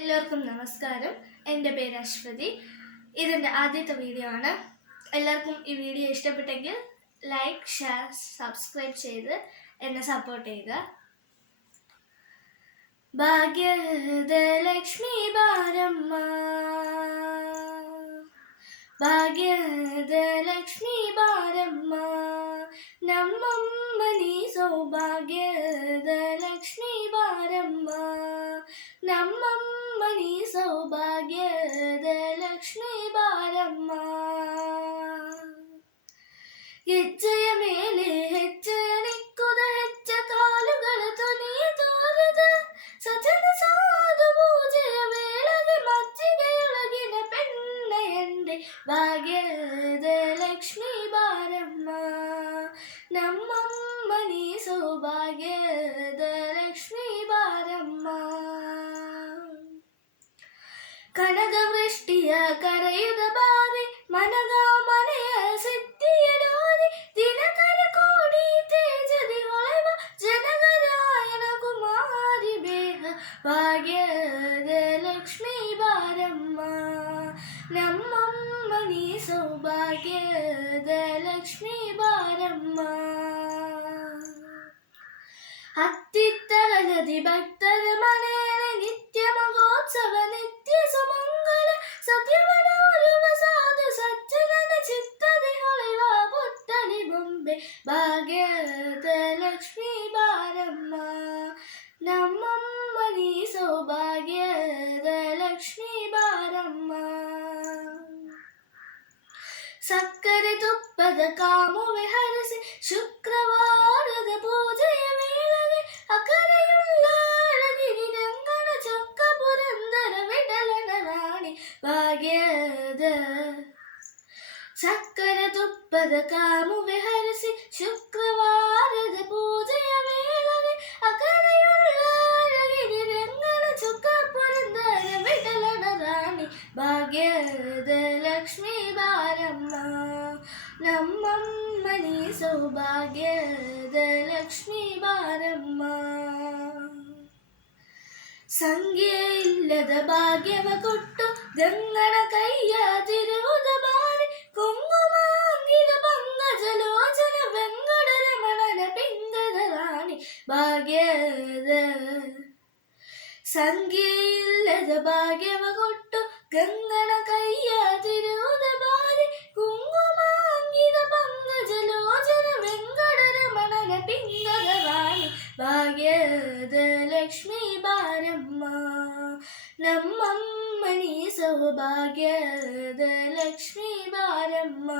എല്ലാവർക്കും നമസ്കാരം. എൻ്റെ പേര് അശ്വതി. ഇതെൻ്റെ ആദ്യത്തെ വീഡിയോ ആണ്. എല്ലാവർക്കും ഈ വീഡിയോ ഇഷ്ടപ്പെട്ടെങ്കിൽ ലൈക്ക്, ഷെയർ, സബ്സ്ക്രൈബ് ചെയ്ത് എന്നെ സപ്പോർട്ട് ചെയ്യുക. ഭാഗ്യലക്ഷ്മി ബാരമ്മ, ಭಾಗ್ಯದಲಕ್ಷ್ಮಿ ಬಾರಮ್ಮ, ನಮ್ಮಮ್ಮ ನೀ ಸೌಭಾಗ್ಯದಲಕ್ಷ್ಮಿ ಬಾರಮ್ಮ, ನಮ್ಮಮ್ಮ ನೀ ಸೌಭಾಗ್ಯದಲಕ್ಷ್ಮಿ ಬಾರಮ್ಮ. ಹೆಜ್ಜೆಯ ಮೇಲೆ ಹೆಜ್ಜೆಯ ನಿಕ್ಕುದ, ಹೆಜ್ಜೆ ಕಾಲುಗಳ ತೊನೆಯ ತೋರದ, ಸಜನ ಸಾಧು ಪೂಜೆಯ ವೇಳೆಗೆ ಮಜ್ಜಿಗೆಯೊಳಗಿನ ಪೆಣ್ಣೆಯಂಡೆ ಭಾಗ್ಯದಲಕ್ಷ್ಮಿ ಬಾರಮ್ಮ, ನಮ್ಮಮ್ಮ ನೀ ಸೌಭಾಗ್ಯದಲಕ್ಷ್ಮಿ ಬಾರಮ್ಮ. ಕನಗವೃಷ್ಟಿಯ ಕರೆಯುದ ಬಾರಿ, ಮನಗ ಮನೆಯ ಸಿದ್ಧಿಯ ಡೋರಿ, ದಿನಕರ ಕೋಡಿ ತೇಜದಿ ಹೊಳೆವ ಜನಗರಾಯನ ಕುಮಾರಿ ಬೇಹ ಭಾಗ್ಯದಲಕ್ಷ್ಮಿ ಬಾರಮ್ಮ, ನಮ್ಮಮ್ಮ ನೀ ಸೌಭಾಗ್ಯದಲಕ್ಷ್ಮಿ ಬಾರಮ್ಮ. ಹತ್ತಿತ್ತರದಿ ಭಕ್ತರ ಮನೆಯಲ್ಲಿ ನಿತ್ಯ ಮಹೋತ್ಸವ, ನಿತ್ಯ ಸುಮಂಗಲ, ಸತ್ಯವನೋರುವ ಸಾಧು ಸಜ್ಜನನ ಚಿತ್ತದಿ ಹೊಳೆವ ಪುತ್ತಲಿ ಬೊಂಬೆ ಭಾಗ್ಯದಲಕ್ಷ್ಮಿ ಬಾರಮ್ಮ, ನಮ್ಮಮ್ಮ ನೀ ಸೌಭಾಗ್ಯದಲಕ್ಷ್ಮಿ ಬಾರಮ್ಮ. ಸಕ್ಕರೆ ತುಪ್ಪದ ಕಾಮುವೆ ಹರಸಿ, ಶುಕ್ರವಾರದ ಪೂಜೆಯ ವೇಳೆಗೆ ಅಕರೆಯುಳ್ಳ ಅಳಗಿರಿ ರಂಗನ ಚೊಕ್ಕ ಪುರಂದರ ವಿಠಲನ ರಾಣಿ ಭಾಗ್ಯದ. ಸಕ್ಕರೆ ತುಪ್ಪದ ಕಾಮುವೆ ಹರಸಿ, ಶುಕ್ರವಾರದ ಪೂಜೆಯ ವೇಳೆಗೆ ಅಕರೆಯುಳ್ಳ ಅಳಗಿರಿ ರಂಗನ ಚೊಕ್ಕ ಪುರಂದರ ವಿಠಲನ ರಾಣಿ ಭಾಗ್ಯದಲಕ್ಷ್ಮಿ ಬಾರಮ್ಮ, ನಮ್ಮಮ್ಮ ನೀ ಸೌಭಾಗ್ಯದಲಕ್ಷ್ಮಿ ಬಾರಮ್ಮ. ಸಂಖ್ಯೆ ಇಲ್ಲದ ಭಾಗ್ಯವ ಕೊಟ್ಟು ಗಂಗನ ಕೈಯ ತಿರುವುದ ಬಾರಿ, ಕುಂಕುಮ ಅಂಗಿದ ಪಂಕಜಲೋಚನ ವೆಂಕಟರಮಣನ ಪಿಂಗದ ರಾಣಿ ಭಾಗ್ಯದ. ಸಂಖ್ಯೆ ಇಲ್ಲದ ಭಾಗ್ಯವ ಕೊಟ್ಟು ಗಂಗನ ಕೈಯ ತಿರುವುದ ಬಾರಿ, ಕುಂಕುಮ ಅಂಗಿದ ಪಂಕಜಲೋಚನ ವೆಂಕಟರಮಣನ ಪಿಂಗದ ರಾಣಿ ಭಾಗ್ಯದಲಕ್ಷ್ಮಿ ಬಾರಮ್ಮ, ನಮ್ಮಮ್ಮ ನೀ ಸೌಭಾಗ್ಯದಲಕ್ಷ್ಮಿ ಬಾರಮ್ಮ.